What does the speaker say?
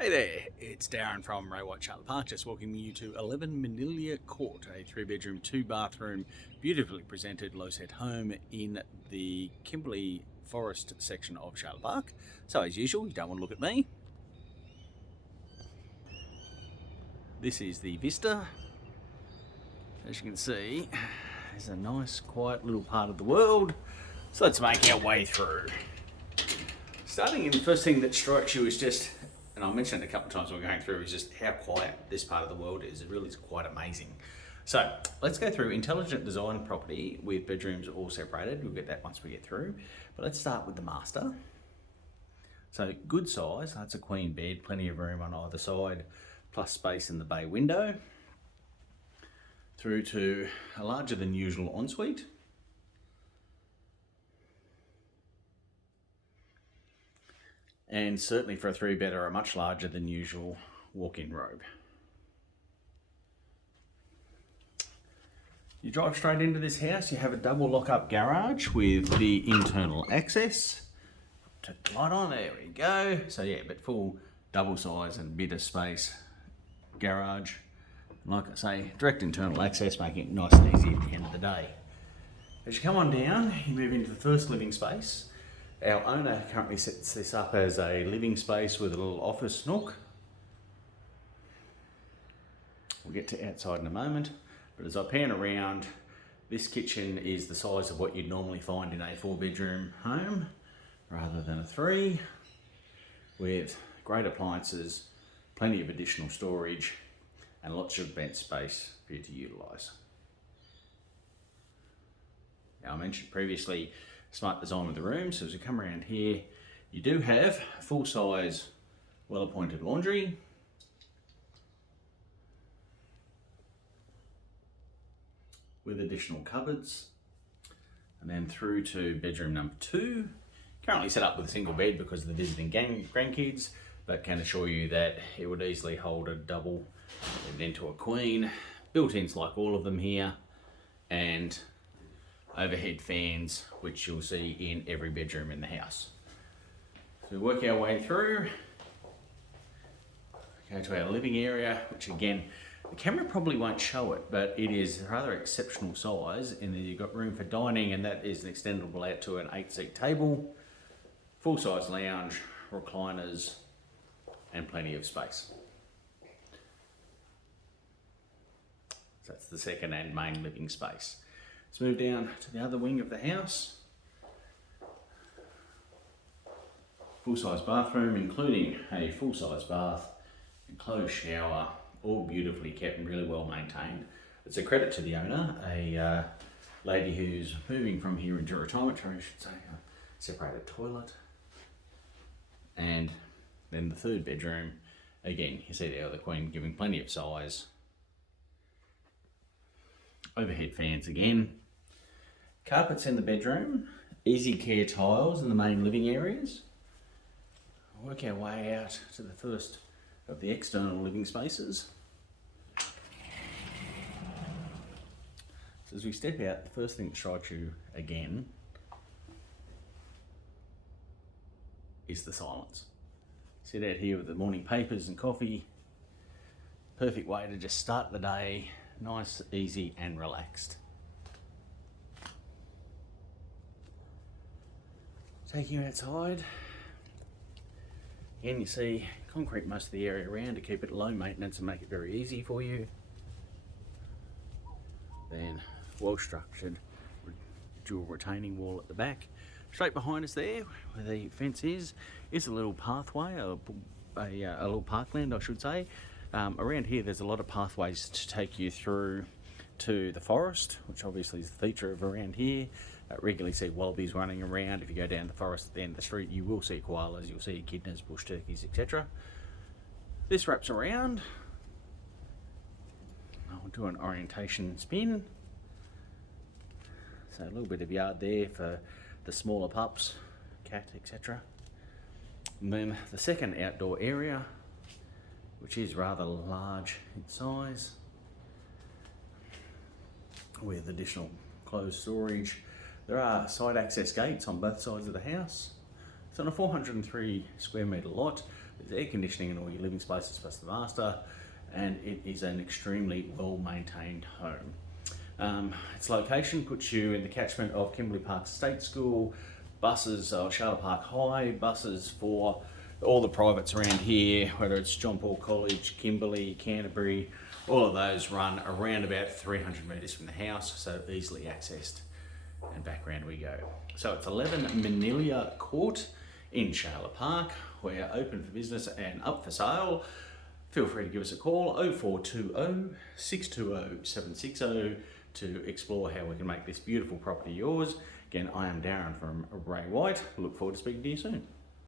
Hey there, it's Darren from Ray White Shailer Park, just welcoming you to 11 Minilya Court, a 3-bedroom, 2-bathroom, beautifully presented low-set home in the Kimberley Forest section of Shailer Park. So as usual, you don't want to look at me. This is the vista. As you can see, there's a nice, quiet little part of the world. So let's make our way through. Starting in, the first thing that strikes you is just, and I mentioned it a couple of times when we're going through, is just how quiet this part of the world is. It really is quite amazing. So let's go through intelligent design property with bedrooms all separated. We'll get that once we get through. But let's start with the master. So good size, that's a queen bed, plenty of room on either side, plus space in the bay window. Through to a larger than usual ensuite. And certainly for a 3-bedder, a much larger than usual walk-in robe. You drive straight into this house, you have a double lock-up garage with the internal access. Turn the light on, there we go. So yeah, but full double size and bit of space garage. Like I say, direct internal access, making it nice and easy at the end of the day. As you come on down, you move into the first living space. Our owner currently sets this up as a living space with a little office nook. We'll get to outside in a moment, but as I pan around, this kitchen is the size of what you'd normally find in a 4-bedroom home, rather than a 3, with great appliances, plenty of additional storage, and lots of vent space for you to utilise. Now I mentioned previously smart design with the room, so as we come around here, you do have full-size, well-appointed laundry. With additional cupboards. And then through to bedroom number 2. Currently set up with a single bed because of the visiting grandkids, but can assure you that it would easily hold a double and into a queen. Built-ins like all of them here, and overhead fans, which you'll see in every bedroom in the house. So we work our way through, go to our living area, which again, the camera probably won't show it, but it is rather exceptional size in that you've got room for dining, and that is extendable out to an 8-seat table, full-size lounge, recliners, and plenty of space. So that's the second and main living space. Let's move down to the other wing of the house. Full-size bathroom, including a full-size bath, enclosed shower, all beautifully kept and really well maintained. It's a credit to the owner, a lady who's moving from here into retirement, I should say, a separated toilet. And then the 3rd bedroom, again, you see there the queen giving plenty of size. Overhead fans again. Carpets in the bedroom, easy care tiles in the main living areas. Work our way out to the first of the external living spaces. So as we step out, the first thing that strikes you again is the silence. Sit out here with the morning papers and coffee. Perfect way to just start the day, nice, easy and relaxed. Taking you outside, again you see concrete most of the area around to keep it low maintenance and make it very easy for you. Then well structured dual retaining wall at the back. Straight behind us there, where the fence is a little pathway, a little parkland I should say. Around here there's a lot of pathways to take you through to the forest, which obviously is the feature of around here. Regularly see wallabies running around. If you go down the forest at the end of the street, you will see koalas, you'll see echidnas, bush turkeys, etc. This wraps around. I'll do an orientation spin. So a little bit of yard there for the smaller pups, cat, etc. And then the second outdoor area, which is rather large in size, with additional closed storage. There are side access gates on both sides of the house. It's on a 403 square metre lot, There's air conditioning in all your living spaces plus the master, and it is an extremely well maintained home. Its location puts you in the catchment of Kimberley Park State School, buses, Shailer Park High, buses for all the privates around here, whether it's John Paul College, Kimberley, Canterbury, all of those run around about 300 metres from the house, so easily accessed. And back round we go. So it's 11 Minilya Court in Shailer Park. We're open for business and up for sale. Feel free to give us a call, 0420 620 760, to explore how we can make this beautiful property yours. Again, I am Darren from Ray White. Look forward to speaking to you soon.